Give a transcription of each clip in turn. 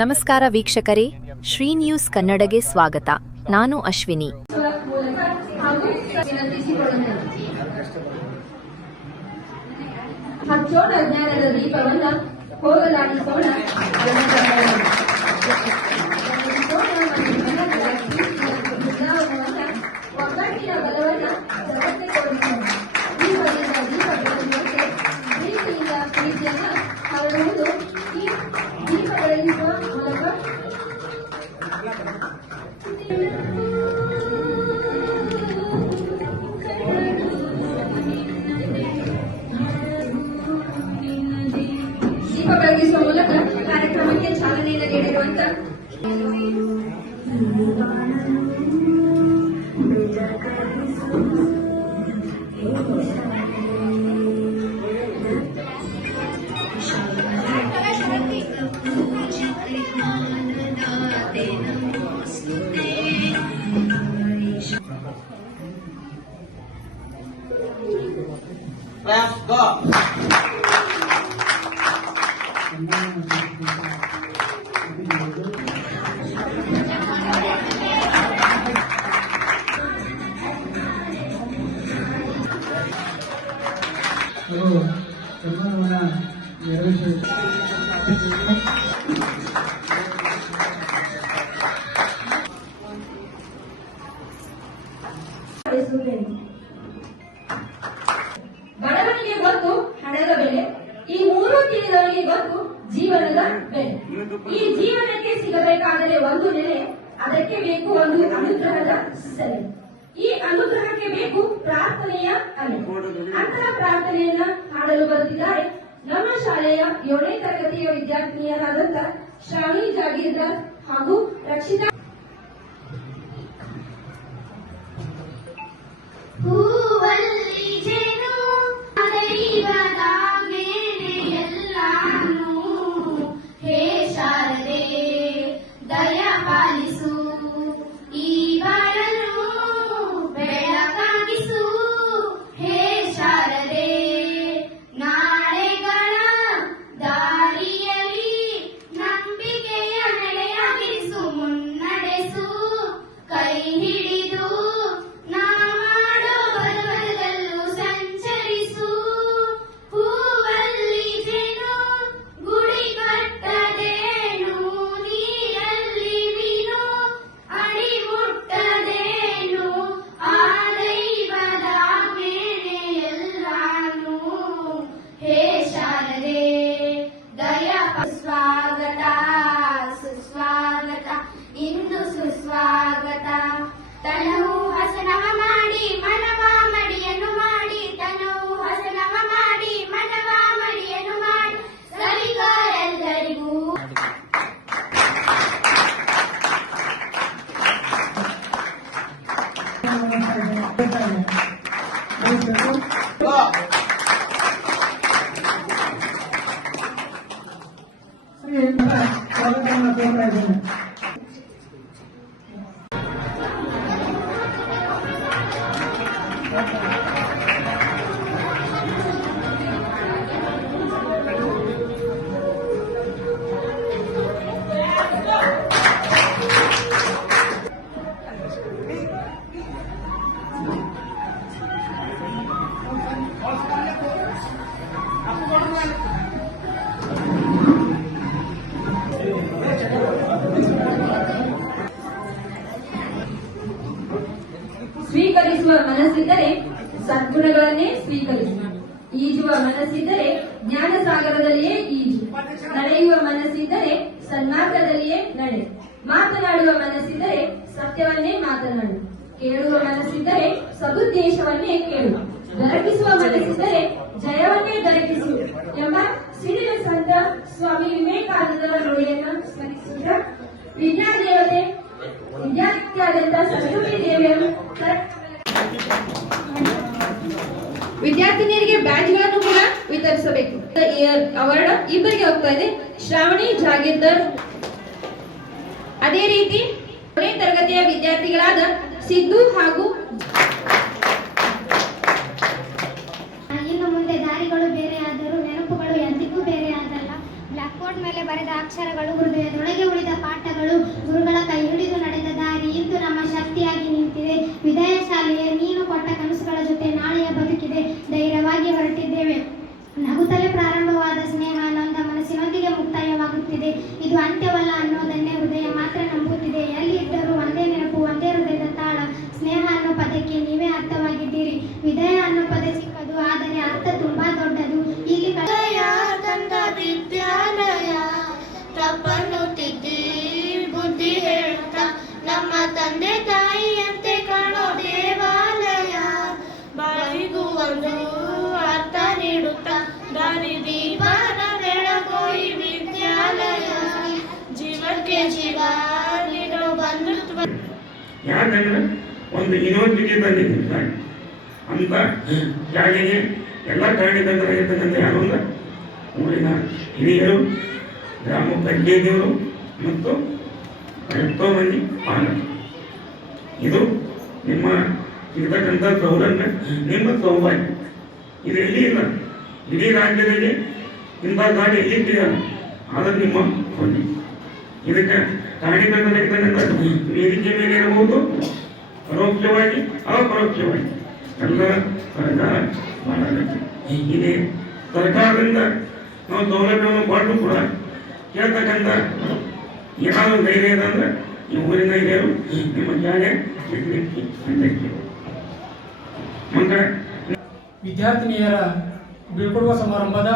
ನಮಸ್ಕಾರ ವೀಕ್ಷಕರೇ, ಶ್ರೀ ನ್ಯೂಸ್ ಕನ್ನಡಗೆ ಸ್ವಾಗತ. ನಾನು ಅಶ್ವಿನಿ. ಹಚ್ಚೋಣ ಜ್ಞಾನದ ದೀಪವನ್ನ, ಹೋಗಲಾಡಿಸೋಣ ಒಗ್ಗಟ್ಟಿನ ಬಲವನ್ನ ಜಗತ್ತೆ ಕೊಡಿಸೋಣ. ದೀಪದಿಂದ ದೀಪ ಬೆಳಗುವಂತೆ ಪ್ರೀತಿಯಿಂದ ಪ್ರೀತಿಯನ್ನ ಹರಡುವುದು ಈ ದೀಪ ಬೆಳಗಿಸುವ ಮೂಲಕ. ದೀಪ ಬೆಳಗಿಸುವ ಮೂಲಕ ಕಾರ್ಯಕ್ರಮಕ್ಕೆ ಚಾಲನೆಯನ್ನು ನೀಡಿರುವಂತ ಬಡವನಿಗೆ ಗೊತ್ತು ಹಣದ ಬೆಲೆ, ಈ ಮೂರು ತಿಳಿದವನಿಗೆ ಗೊತ್ತು ಜೀವನದ ಬೆಲೆ. ಈ ಜೀವನಕ್ಕೆ ಸಿಗಬೇಕಾದರೆ ಒಂದು ನೆಲೆ, ಅದಕ್ಕೆ ಬೇಕು ಒಂದು ಅನುಗ್ರಹದ ಸೆಲೆ. ಈ ಅನುಗ್ರಹಕ್ಕೆ ಬೇಕು ಪ್ರಾರ್ಥನೆಯ ಅಲೆ. ಅಂತಹ ಪ್ರಾರ್ಥನೆಯನ್ನ ಹಾಡಲು ಬರುತ್ತಿದ್ದಾರೆ ನಮ್ಮ ಶಾಲೆಯ 7ನೇ ತರಗತಿಯ ವಿದ್ಯಾರ್ಥಿನಿಯರಾದಂತ ಶ್ರಾವಣಿ ಜಾಗೀರ್ದಾರ್ ಹಾಗೂ ರಕ್ಷಿತಾ. ಹೂವಲ್ಲಿ ಜೇನು ದೈವದ ಮೇಲೆ ಎಲ್ಲಾನು, ಹೇ ಶಾರದೆ ದಯ ಪಾಲಿಸು, ಈ ಬಾಳನ್ನು ಬೆಳಕಾಗಿಸು, ಹೇ ಶಾರದೆ ನಾಳೆಗಳ ದಾರಿಯಲ್ಲಿ ನಂಬಿಕೆಯ ನೆಲೆಯಾಗಿರಿಸು, ಮುನ್ನಡೆಸು ಕೈ ಹಿಡಿದು ಸ್ವಾಗತ ಸುಸ್ವಾಗತ, ಇಂದು ಸುಸ್ವಾಗತ. ತನವು ಹಸನವ ಮಾಡಿ ಮನವ ಮಡಿಯನ್ನು ಮಾಡಿ, ತನವು ಹಸನವ ಮಾಡಿ ಮನವ ಮಡಿಯನ್ನು ಮಾಡಿ, ಸವಿಕಾರ ಎಲ್ಲರಿಗೂ. ಸ್ವೀಕರಿಸುವ ಮನಸ್ಸಿದ್ದರೆ ಸದ್ಗುಣಗಳನ್ನೇ ಸ್ವೀಕರಿಸು, ಈಜುವ ಮನಸ್ಸಿದ್ದರೆ ಜ್ಞಾನ ಸಾಗರದಲ್ಲಿಯೇ ಈಜು, ನಡೆಯುವ ಮನಸ್ಸಿದ್ದರೆ ಸನ್ಮಾರ್ಗದಲ್ಲಿಯೇ ನಡೆ, ಮಾತನಾಡುವ ಮನಸ್ಸಿದ್ದರೆ ಸತ್ಯವನ್ನೇ ಮಾತನಾಡು, ಕೇಳುವ ಮನಸ್ಸಿದ್ದರೆ ಸದುದ್ದೇಶವನ್ನೇ ಕೇಳು, ದೊರಕಿಸುವ ಮನಸ್ಸಿದ್ದರೆ ಜಯವನ್ನೇ ದೊರಕಿಸು ಎಂಬ ಸಿಡಿಲ ಸಂತ ಸ್ವಾಮಿ ವಿವೇಕಾನಂದರ ನುಡಿಯನ್ನು ಸ್ಮರಿಸಿದ ವಿದ್ಯಾದೇವತೆ ವಿದ್ಯಾರ್ಥಿಯಾದಂತ ಸರಸ್ವತಿ ದೇವಿಯನ್ನು ವಿದ್ಯಾರ್ಥಿನಿಯರಿಗೆ ಬ್ಯಾಡ್ಜ್ಗಳನ್ನು ಕೂಡ ವಿತರಿಸಬೇಕು. ಅವಾರ್ಡ್ ಇಬ್ಬರಿಗೆ ಹೋಗ್ತಾ ಇದೆ, ಶ್ರಾವಣಿ ಜಾಗೀರ್ದಾರ್. ಅದೇ ರೀತಿ 7ನೇ ತರಗತಿಯ ವಿದ್ಯಾರ್ಥಿಗಳಾದ ಸಿದ್ದು ಹಾಗೂ ಇನ್ನು ಮುಂದೆ ದಾರಿಗಳು ಬೇರೆ ಆದರೂ ನೆನಪುಗಳು ಎಂದಿಗೂ ಬೇರೆ ಆಗಲ್ಲ. ಬ್ಲಾಕ್ ಬೋರ್ಡ್ ಬೋರ್ಡ್ ಮೇಲೆ ಬರೆದ ಅಕ್ಷರಗಳು, ಹೃದಯದೊಳಗೆ ಉಳಿದ ಪಾಠಗಳು, ಗುರುಗಳ ಕೈ ಹಿಡಿದು ನಡೆದ ದಾರಿ ಇಂದು ನಮ್ಮ ಶಕ್ತಿಯಾಗಿ ನಿಂತಿದೆ. ವಿದಾಯ ಶಾಲೆಯ ನೀನು ಕೊಟ್ಟ ಕನಸುಗಳ ಜೊತೆ ನಾಳೆಯ ಬದುಕಿದೆ. ಧೈರ್ಯವಾಗಿ ಹೊರಟಿದ್ದೇವೆ. ನಗುತ್ತಲೇ ಪ್ರಾರಂಭವಾದ ಸ್ನೇಹ ನೊಂದ ಮನಸ್ಸಿನೊಂದಿಗೆ ಮುಕ್ತಾಯವಾಗುತ್ತಿದೆ. ಇದು ಅಂತ್ಯವಲ್ಲ ಅನ್ನೋದನ್ನೇ ಹೃದಯ ಮಾತ್ರ ನಂಬುತ್ತಿದೆ. ಎಲ್ಲಿ ಇದ್ದರೂ ಒಂದೇ ನೆನಪು, ಒಂದೇ ಹೃದಯದ ತಾಳ. ಸ್ನೇಹ ಅನ್ನೋ ಪದಕ್ಕೆ ನೀವೇ ಅರ್ಥವಾಗಿದ್ದೀರಿ. ವಿದಾಯ ಅನ್ನೋ ಪದ ಚಿಕ್ಕದು, ಆದರೆ ಅರ್ಥ ತುಂಬಾ ದೊಡ್ಡದು. ಇಲ್ಲಿ ತಂದ ವಿದ್ಯಾಲಯ ತಪ್ಪನ್ನು ತಿದ್ದಿ ಬುದ್ಧಿ ಹೇಳ್ತಾ ನಮ್ಮ ತಂದೆ ತಾಯಿಯಂತೆ ಕಾಣೋ ದೇವಾಲಯ. ಬಾಳಿಗೂ ಒಂದು ಅರ್ಥ ನೀಡುತ್ತಾ ದಾರಿ ದೀಪನ ಬೆಳಗೋ ಈ ವಿದ್ಯಾಲಯ. ಜೀವಕ್ಕೆ ಜೀವ ನೀಡೋ ಬಂಧುತ್ವ. ಯಾಕಂದ್ರೆ ಒಂದು ಯೂನಿವರ್ಸಿಟಿ ತಂದಿದ್ದೀನಿ ಅಂತ ಶಾಲೆಗೆ ಎಲ್ಲ ಕಾರಣಕ್ಕಂತಕ್ಕಂಥ ಯಾರು ಅಂದ್ರೆ ಊರಿನ ಹಿರಿಯರು, ಗ್ರಾಮ ಪಂಚಾಯತಿಯವರು ಮತ್ತು ಎಷ್ಟೋ ಮಂದಿ ಪಾಲಕರು. ಇದು ನಿಮ್ಮ ಇರತಕ್ಕಂಥ ಸೌಲಭ್ಯ, ನಿಮ್ಮ ಸೌಭಾಗ್ಯ. ಇದು ಎಲ್ಲಿ ಇಲ್ಲ, ಇಡೀ ರಾಜ್ಯದಲ್ಲಿ ಇಂಥ ಗಾಡಿ ಎಲ್ಲಿ ಸಿಗಲ್ಲ. ಆದರೆ ನಿಮ್ಮ ಹೊಂದಿ ಇದಕ್ಕೆ ಕಾರಣಕ್ಕಂತಕ್ಕಂಥ ವೇದಿಕೆ ಮೇಲೆ ಇರಬಹುದು, ಪರೋಕ್ಷವಾಗಿ ಅಪರೋಕ್ಷವಾಗಿ ಎಲ್ಲ ಸರ್ಕಾರ ಮಾಡಬೇಕು. ಇಲ್ಲಿ ಸರ್ಕಾರದಿಂದ ನಾವು ಸೌಲಭ್ಯವನ್ನು ಕೊಟ್ಟು ಕೂಡ ಕೇಳ್ತಕ್ಕಂಥ ಏನಾದರೂ ಧೈರ್ಯ ಇದೆ ಅಂದ್ರೆ ಈ ಊರಿನ ಹಿರಿಯರು ನಿಮ್ಮ ಜಾಗ ಸಿಗಲಿಕ್ಕೆ ಅಂತ ಮತ್ತೆ ವಿದ್ಯಾರ್ಥಿನಿಯರ ಬೀಳ್ಕೊಡುವ ಸಮಾರಂಭದ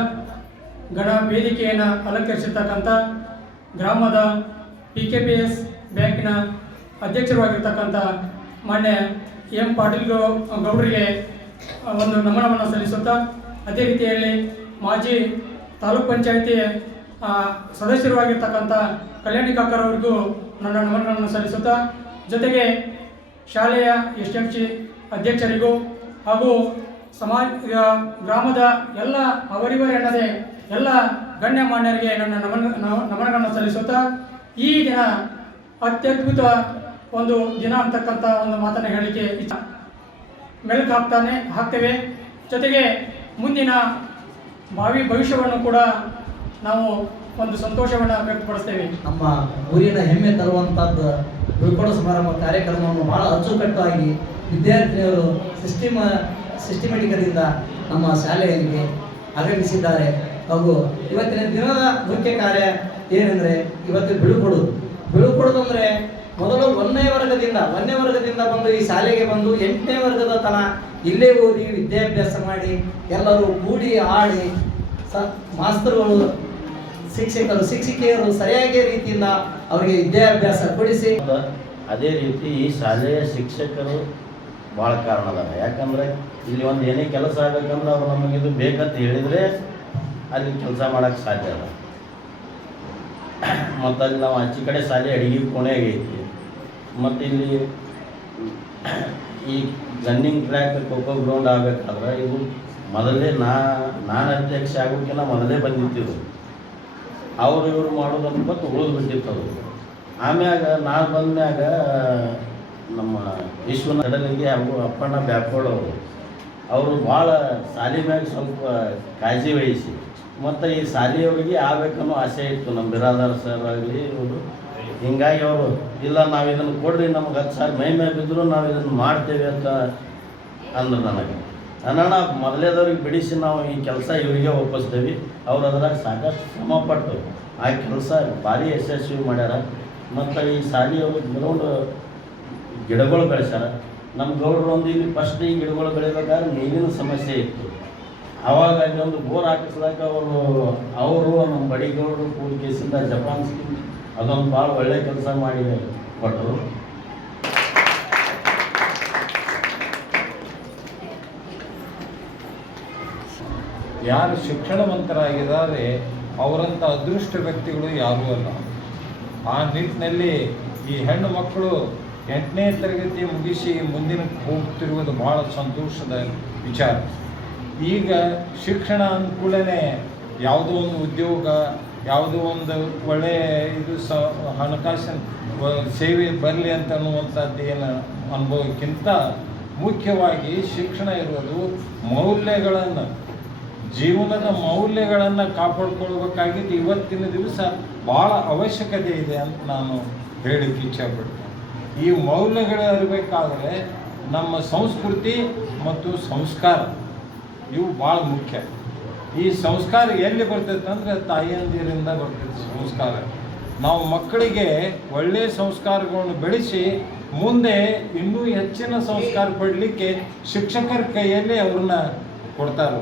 ಗಣ ವೇದಿಕೆಯನ್ನು ಅಲಂಕರಿಸಿರ್ತಕ್ಕಂಥ ಗ್ರಾಮದ PKPS ಬ್ಯಾಂಕಿನ ಅಧ್ಯಕ್ಷರಾಗಿರ್ತಕ್ಕಂಥ ಮಾನ್ಯ ಎಂ ಪಾಟೀಲ್ ಗೌಡರಿಗೆ ಒಂದು ನಮನವನ್ನು ಸಲ್ಲಿಸುತ್ತಾ, ಅದೇ ರೀತಿಯಲ್ಲಿ ಮಾಜಿ ತಾಲೂಕ್ ಪಂಚಾಯಿತಿ ಸದಸ್ಯರಾಗಿರ್ತಕ್ಕಂಥ ಕಲ್ಯಾಣಿ ಕಾಕರವರಿಗೂ ನನ್ನ ನಮನಗಳನ್ನು ಸಲ್ಲಿಸುತ್ತಾ, ಜೊತೆಗೆ ಶಾಲೆಯ SMC ಅಧ್ಯಕ್ಷರಿಗೂ ಹಾಗೂ ಗ್ರಾಮದ ಎಲ್ಲ ಅವರಿವರೇ ಎನ್ನದೆ ಎಲ್ಲ ಗಣ್ಯಮಾನ್ಯರಿಗೆ ನನ್ನ ನಮನಗಳನ್ನು ಸಲ್ಲಿಸುತ್ತಾ, ಈ ದಿನ ಅತ್ಯದ್ಭುತ ಒಂದು ದಿನ ಅಂತಕ್ಕಂಥ ಒಂದು ಮಾತನ್ನು ಹೇಳಲಿಕ್ಕೆ ಮೆಲುಕು ಹಾಕ್ತೇವೆ. ಜೊತೆಗೆ ಮುಂದಿನ ಭಾವಿ ಭವಿಷ್ಯವನ್ನು ಕೂಡ ನಾವು ಒಂದು ಸಂತೋಷವನ್ನು ವ್ಯಕ್ತಪಡಿಸ್ತೇವೆ. ನಮ್ಮ ಊರಿನ ಹೆಮ್ಮೆ ತರುವಂಥದ್ದು ಬೀಳ್ಕೊಡೋ ಸಮಾರಂಭ ಕಾರ್ಯಕ್ರಮವನ್ನು ಬಹಳ ಅಚ್ಚುಕಟ್ಟಾಗಿ ವಿದ್ಯಾರ್ಥಿನಿಯರು ಸಿಸ್ಟಮೆಟಿಕದಿಂದ ನಮ್ಮ ಶಾಲೆಯಲ್ಲಿ ಆಗಮಿಸಿದ್ದಾರೆ. ಹಾಗೂ ಇವತ್ತಿನ ದಿನದ ಮುಖ್ಯ ಕಾರ್ಯ ಏನೆಂದರೆ ಇವತ್ತು ಬೀಳ್ಕೊಡೋದಂದರೆ ಮೊದಲು ಒಂದನೇ ವರ್ಗದಿಂದ ಬಂದು ಈ ಶಾಲೆಗೆ ಬಂದು 8ನೇ ವರ್ಗದ ತನಕ ಇಲ್ಲೇ ಓದಿ ವಿದ್ಯಾಭ್ಯಾಸ ಮಾಡಿ ಎಲ್ಲರೂ ಕೂಡಿ ಆಡಿ ಮಾಸ್ತರುಗಳು, ಶಿಕ್ಷಕರು, ಶಿಕ್ಷಕಿಯರು ಸರಿಯಾಗಿ ರೀತಿಯಿಂದ ಅವರಿಗೆ ವಿದ್ಯಾಭ್ಯಾಸ ಕೊಡಿಸಿ. ಅದೇ ರೀತಿ ಈ ಶಾಲೆಯ ಶಿಕ್ಷಕರು ಭಾಳ ಕಾರಣ ಅದಾರ. ಯಾಕಂದರೆ ಇಲ್ಲಿ ಒಂದು ಏನೇ ಕೆಲಸ ಆಗಬೇಕಂದ್ರೆ ಅವ್ರು ನಮಗಿದು ಬೇಕಂತ ಹೇಳಿದರೆ ಅಲ್ಲಿ ಕೆಲಸ ಮಾಡೋಕ್ಕೆ ಸಾಧ್ಯ ಅದ. ಮತ್ತು ಅಲ್ಲಿ ನಾವು ಆಚೆ ಕಡೆ ಶಾಲೆ ಅಡುಗೆ ಕೋಣೆ ಆಗೈತಿ. ಮತ್ತು ಇಲ್ಲಿ ಈ ರನ್ನಿಂಗ್ ಟ್ರ್ಯಾಕ್, ಖೋಖೋ ಗ್ರೌಂಡ್ ಆಗಬೇಕಾದ್ರೆ ಇದು ಮೊದಲೇ ನಾನು ಅಧ್ಯಕ್ಷ ಆಗೋಕ್ಕಿಂತ ಮೊದಲೇ ಬಂದಿತ್ತು. ಅವರು ಇವರು ಮಾಡೋದನ್ನು ಗೊತ್ತು ಉಳಿದು ಬಿಟ್ಟಿರ್ತದೆ. ಆಮ್ಯಾಗ ನಾನು ಬಂದ್ಮ್ಯಾಗ ನಮ್ಮ ವಿಶ್ವನಾಥನಿಗೆ ಹಾಗೂ ಅಪ್ಪಣ್ಣ ಬ್ಯಾಕೋಳವರು ಅವರು ಭಾಳ ಶಾಲೆ ಮ್ಯಾಗ ಸ್ವಲ್ಪ ಕಾಳಜಿ ವಹಿಸಿ ಮತ್ತು ಈ ಶಾಲೆಯವರಿಗೆ ಆಗಬೇಕನ್ನೋ ಆಸೆ ಇತ್ತು. ನಮ್ಮ ಬಿರಾದಾರ್ ಸರ್ ಆಗಲಿ ಇವರು. ಹಿಂಗಾಗಿ ಅವರು ಇಲ್ಲ, ನಾವು ಇದನ್ನು ಕೊಡ್ರಿ, ನಮ್ಗೆ 10 ಸಾವಿರ ಮೈ ಮೇಲೆ ಬಿದ್ದರೂ ನಾವು ಇದನ್ನು ಮಾಡ್ತೇವೆ ಅಂತ ಅಂದರು ನನಗೆ. ನನ್ನ ಮೊದಲೇದವ್ರಿಗೆ ಬಿಡಿಸಿ ನಾವು ಈ ಕೆಲಸ ಇವರಿಗೆ ಒಪ್ಪಿಸ್ತೇವೆ. ಅವ್ರು ಅದ್ರಾಗ ಸಾಕಷ್ಟು ಶ್ರಮಪಟ್ಟು ಆ ಕೆಲಸ ಭಾರಿ ಯಶಸ್ವಿ ಮಾಡ್ಯಾರ. ಮತ್ತು ಈ ಶಾಲೆಯವರು ಗ್ರೌಂಡ್ ಗಿಡಗಳು ಬೆಳೆಸ್ಯಾರ. ನಮ್ಮ ಗೌಡರು ಒಂದು ಇಲ್ಲಿ ಫಸ್ಟ್ ಈ ಗಿಡಗಳು ಬೆಳಿಬೇಕಾದ್ರೆ ನೀರಿನ ಸಮಸ್ಯೆ ಇತ್ತು. ಆವಾಗ ಅಲ್ಲಿ ಒಂದು ಬೋರ್ ಹಾಕಿಸಿದಾಗ ಅವರು ನಮ್ಮ ಬಡಿಗೌಡರು ಕೂಡಿಕೆಸಿಂದ ಜಪಾನ್ ಸ್ಕೀಮ್ ಅದೊಂದು ಭಾಳ ಒಳ್ಳೆ ಕೆಲಸ ಮಾಡಿ ಕೊಟ್ಟರು. ಯಾರು ಶಿಕ್ಷಣವಂತರಾಗಿದ್ದಾರೆ ಅವರಂಥ ಅದೃಷ್ಟ ವ್ಯಕ್ತಿಗಳು ಯಾರೂ ಅಲ್ಲ. ಆ ನಿಟ್ಟಿನಲ್ಲಿ ಈ ಹೆಣ್ಣು ಮಕ್ಕಳು 8ನೇ ತರಗತಿ ಮುಗಿಸಿ ಮುಂದಿನ ಹೋಗ್ತಿರುವುದು ಭಾಳ ಸಂತೋಷದ ವಿಚಾರ. ಈಗ ಶಿಕ್ಷಣ ಅಂದ್ಕೂಡಲೇ ಯಾವುದೋ ಒಂದು ಉದ್ಯೋಗ, ಯಾವುದೋ ಒಂದು ಒಳ್ಳೆಯ ಇದು ಹಣಕಾಸಿನ ಸೇವೆ ಬರಲಿ ಅಂತ ಅನ್ನುವಂಥದ್ದು ಏನು ಅನುಭವಕ್ಕಿಂತ ಮುಖ್ಯವಾಗಿ ಶಿಕ್ಷಣ ಇರೋದು ಮೌಲ್ಯಗಳನ್ನು ಜೀವನದ ಮೌಲ್ಯಗಳನ್ನು ಕಾಪಾಡ್ಕೊಳ್ಬೇಕಾಗಿದ್ದು ಇವತ್ತಿನ ದಿವಸ ಭಾಳ ಅವಶ್ಯಕತೆ ಇದೆ ಅಂತ ನಾನು ಹೇಳಕ್ಕೆ ಇಚ್ಛೆಪಡ್ತೇನೆ. ಈ ಮೌಲ್ಯಗಳು ಇರಬೇಕಾದ್ರೆ ನಮ್ಮ ಸಂಸ್ಕೃತಿ ಮತ್ತು ಸಂಸ್ಕಾರ ಇವು ಭಾಳ ಮುಖ್ಯ. ಈ ಸಂಸ್ಕಾರ ಎಲ್ಲಿ ಬರ್ತೈತೆ ಅಂದರೆ ತಾಯಿಯಂದಿರಿಂದ ಬರ್ತೈತೆ ಸಂಸ್ಕಾರ. ನಾವು ಮಕ್ಕಳಿಗೆ ಒಳ್ಳೆಯ ಸಂಸ್ಕಾರಗಳನ್ನು ಬೆಳೆಸಿ ಮುಂದೆ ಇನ್ನೂ ಹೆಚ್ಚಿನ ಸಂಸ್ಕಾರ ಪಡಲಿಕ್ಕೆ ಶಿಕ್ಷಕರ ಕೈಯಲ್ಲಿ ಅವ್ರನ್ನ ಕೊಡ್ತಾರೆ.